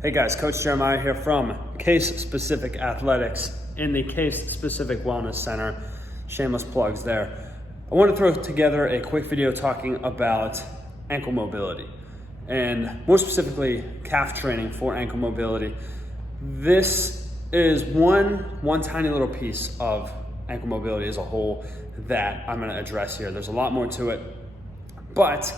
Hey guys, Coach Jeremiah here from Case Specific Athletics in the Case Specific Wellness Center. Shameless plugs there. I want to throw together a quick video talking about ankle mobility and more specifically calf training for ankle mobility. This is one tiny little piece of ankle mobility as a whole that I'm going to address here. There's a lot more to it, but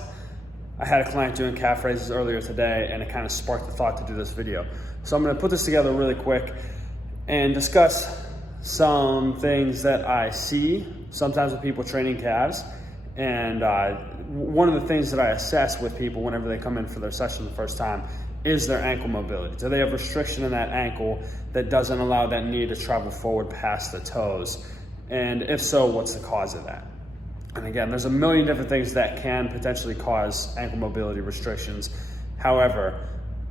I had a client doing calf raises earlier today and it kind of sparked the thought to do this video. So I'm gonna put this together really quick and discuss some things that I see sometimes with people training calves. And one of the things that I assess with people whenever they come in for their session the first time is their ankle mobility. Do they have restriction in that ankle that doesn't allow that knee to travel forward past the toes? And if so, what's the cause of that? And again, there's a million different things that can potentially cause ankle mobility restrictions. However,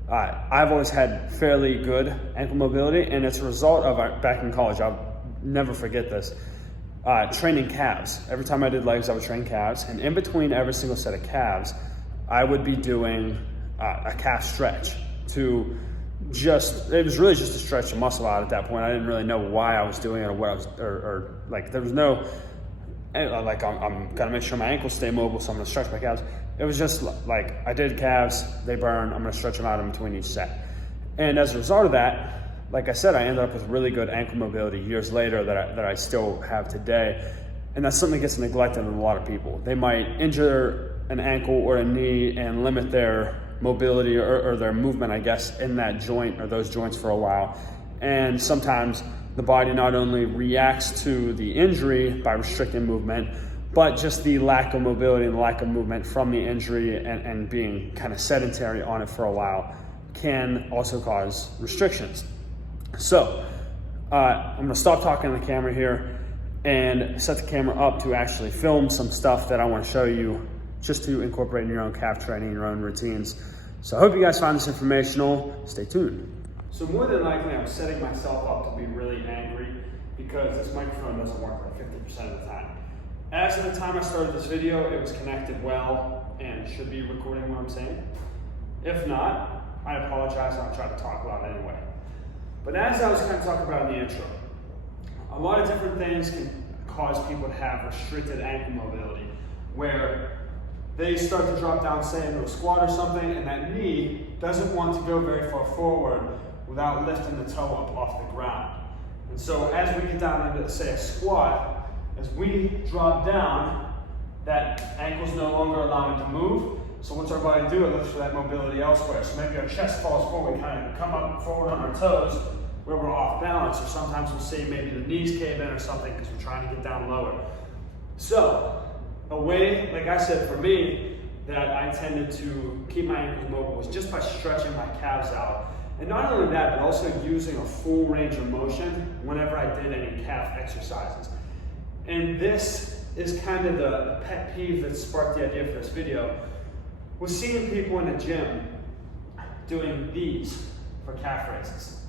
I've always had fairly good ankle mobility, and it's a result of, back in college, I'll never forget this, training calves. Every time I did legs, I would train calves, and in between every single set of calves, I would be doing a calf stretch to it was really just to stretch the muscle out at that point. I didn't really know why I was doing it or what I was, there was no, like I'm gonna make sure my ankles stay mobile, so I'm gonna stretch my calves. It was just like I did calves, they burn, I'm gonna stretch them out in between each set. And as a result of that, like I said, I ended up with really good ankle mobility years later that I still have today. And that's something that gets neglected in a lot of people. They might injure an ankle or a knee and limit their mobility or their movement, I guess, in that joint or those joints for a while. And sometimes the body not only reacts to the injury by restricting movement, but just the lack of mobility and the lack of movement from the injury and being kind of sedentary on it for a while can also cause restrictions. So I'm gonna stop talking on the camera here and set the camera up to actually film some stuff that I wanna show you just to incorporate in your own calf training, your own routines. So I hope you guys find this informational. Stay tuned. So more than likely, I'm setting myself up to be really angry because this microphone doesn't work like 50% of the time. As of the time I started this video, it was connected well and should be recording what I'm saying. If not, I apologize and I'll try to talk loud anyway. But as I was kind of talking about in the intro, a lot of different things can cause people to have restricted ankle mobility where they start to drop down, say, into a squat or something, and that knee doesn't want to go very far forward without lifting the toe up off the ground. And so as we get down into, say, a squat, as we drop down, that ankle's no longer allowing to move. So what's our body do? It looks for that mobility elsewhere. So maybe our chest falls forward, we kind of come up forward on our toes where we're off balance, or sometimes we'll see maybe the knees cave in or something because we're trying to get down lower. So a way, like I said, for me, that I tended to keep my ankles mobile was just by stretching my calves out. And not only that, but also using a full range of motion whenever I did any calf exercises. And this is kind of the pet peeve that sparked the idea for this video, was seeing people in the gym doing these for calf raises.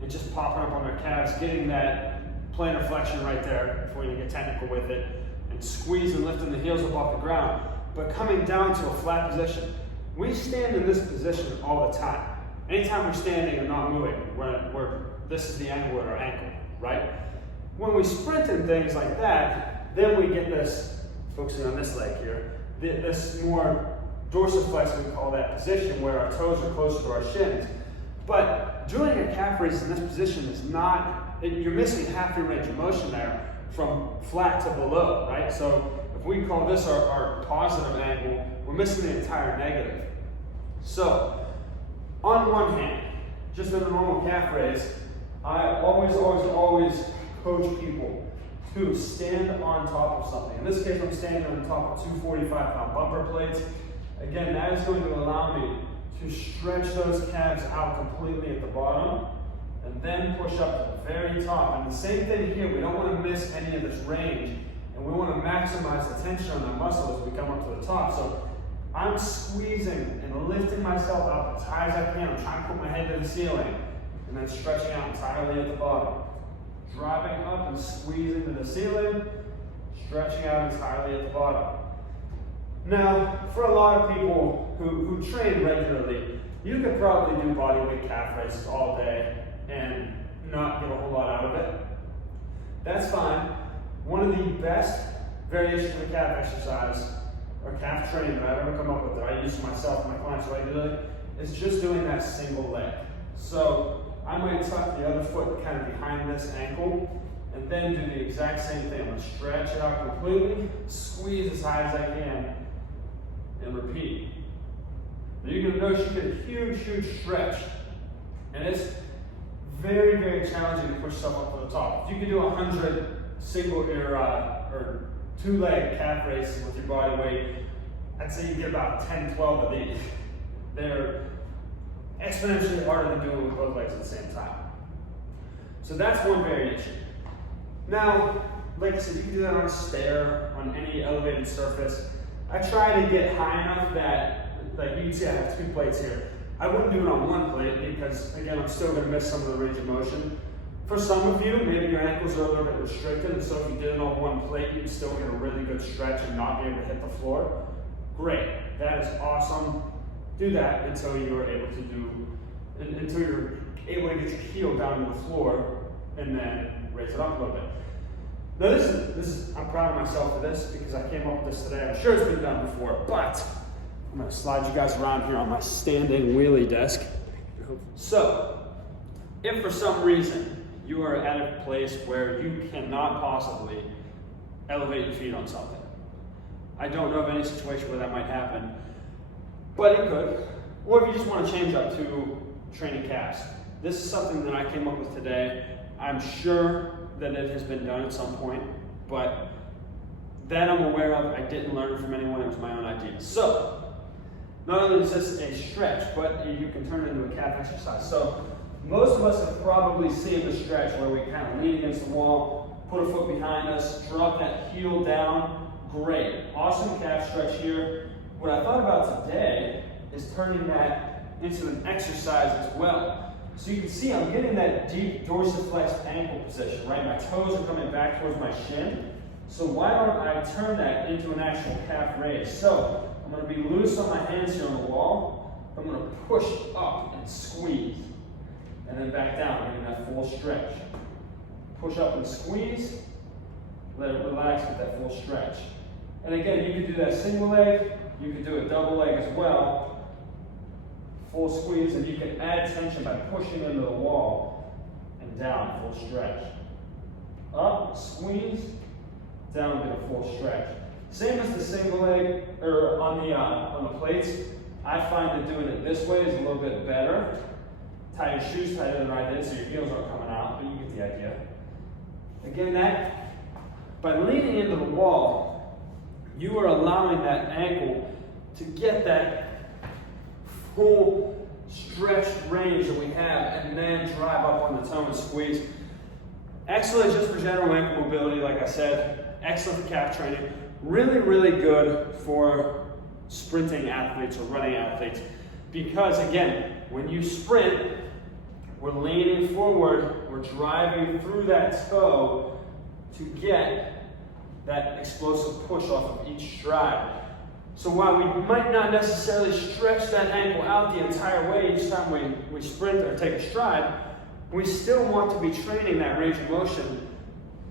And just popping up on their calves, getting that plantar flexion right there, before you get technical with it, and squeezing, lifting the heels up off the ground, but coming down to a flat position. We stand in this position all the time. Anytime we're standing and not moving, this is the angle of our ankle, right? When we sprint and things like that, then we get this, focusing on this leg here, this more dorsiflex, we call that position, where our toes are closer to our shins. But doing a calf raise in this position is not, you're missing half your range of motion there from flat to below, right? So if we call this our positive angle, we're missing the entire negative. So on one hand, just in a normal calf raise, I always coach people to stand on top of something. In this case, I'm standing on top of 245-pound bumper plates. Again, that is going to allow me to stretch those calves out completely at the bottom and then push up to the very top. And the same thing here, we don't want to miss any of this range, and we want to maximize the tension on that muscle as we come up to the top. So I'm squeezing and lifting myself up as high as I can. I'm trying to put my head to the ceiling and then stretching out entirely at the bottom. Dropping up and squeezing to the ceiling, stretching out entirely at the bottom. Now, for a lot of people who train regularly, You could probably do bodyweight calf raises all day and not get a whole lot out of it. That's fine. One of the best variations of a calf exercise or calf training that I've ever come up with, that I use for myself and my clients regularly, is just doing that single leg. So I might tuck the other foot kind of behind this ankle and then do the exact same thing. I'm going to stretch it out completely, squeeze as high as I can, and repeat. Now you're going to notice you get a huge, huge stretch. And it's very, very challenging to push yourself up to the top. If you can do 100 single or two-leg calf raises with your body weight, I'd say you get about 10, 12 of these. They're exponentially harder than doing it with both legs at the same time. So that's one variation. Now, like I said, you can do that on a stair, on any elevated surface. I try to get high enough that, like you can see I have 2 plates here. I wouldn't do it on one plate because, again, I'm still going to miss some of the range of motion. For some of you, maybe your ankles are a little bit restricted, and so if you did it on one plate, you'd still get a really good stretch and not be able to hit the floor. Great, that is awesome. Do that until you're able to get your heel down to the floor and then raise it up a little bit. Now this is I'm proud of myself for this because I came up with this today. I'm sure it's been done before, but I'm going to slide you guys around here on my standing wheelie desk. So, if for some reason you are at a place where you cannot possibly elevate your feet on something, I don't know of any situation where that might happen, but it could. Or if you just want to change up to training calves. This is something that I came up with today. I'm sure that it has been done at some point, but that I'm aware of, I didn't learn from anyone, it was my own idea. So, not only is this a stretch, but you can turn it into a calf exercise. So, most of us have probably seen the stretch where we kind of lean against the wall, put a foot behind us, drop that heel down. Great, awesome calf stretch here. What I thought about today is turning that into an exercise as well. So you can see I'm getting that deep dorsiflexed ankle position, right? My toes are coming back towards my shin. So why don't I turn that into an actual calf raise? So I'm going to be loose on my hands here on the wall. I'm going to push up and squeeze. And then back down, getting that full stretch. Push up and squeeze. Let it relax with that full stretch. And again, you can do that single leg. You can do a double leg as well. Full squeeze, and you can add tension by pushing into the wall and down, full stretch. Up, squeeze, down, get a full stretch. Same as the single leg, or on the plates. I find that doing it this way is a little bit better. Tie your shoes tighter than I did so your heels aren't coming out, but you get the idea. Again, that by leaning into the wall, you are allowing that ankle to get that full stretched range that we have, and then drive up on the toe and squeeze. Excellent just for general ankle mobility, like I said. Excellent for calf training. Really, really good for sprinting athletes or running athletes. Because again, when you sprint, we're leaning forward, we're driving through that toe to get that explosive push off of each stride. So while we might not necessarily stretch that ankle out the entire way each time we sprint or take a stride, we still want to be training that range of motion,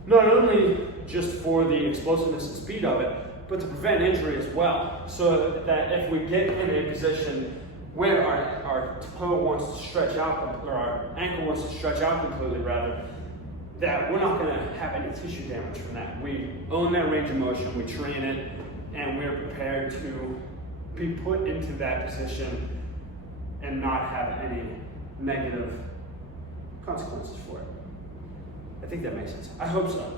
not only just for the explosiveness and speed of it, but to prevent injury as well. So that if we get in a position where our toe wants to stretch out, or our ankle wants to stretch out completely rather, that we're not going to have any tissue damage from that. We own that range of motion, we train it, and we're prepared to be put into that position and not have any negative consequences for it. I think that makes sense. I hope so.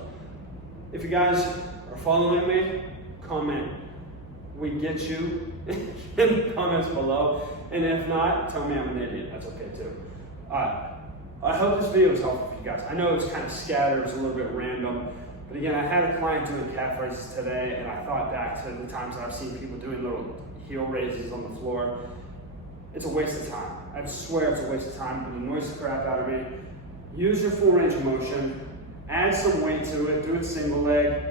If you guys are following me, comment. We get you in the comments below. And if not, tell me I'm an idiot. That's okay too. I hope this video was helpful for you guys. I know it's kind of scattered, it's a little bit random. But again, I had a client doing calf raises today, and I thought back to the times that I've seen people doing little heel raises on the floor. It's a waste of time. I swear it's a waste of time. It annoys the crap out of me. Use your full range of motion. Add some weight to it. Do it single leg.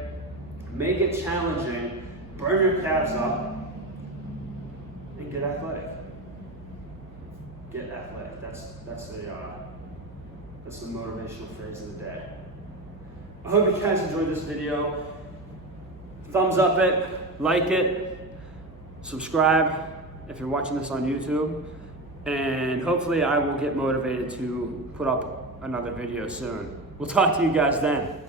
Make it challenging. Burn your calves up. And get athletic. get athletic. That's the motivational phrase of the day. I hope you guys enjoyed this video. Thumbs up it, like it, subscribe if you're watching this on YouTube, and hopefully I will get motivated to put up another video soon. We'll talk to you guys then.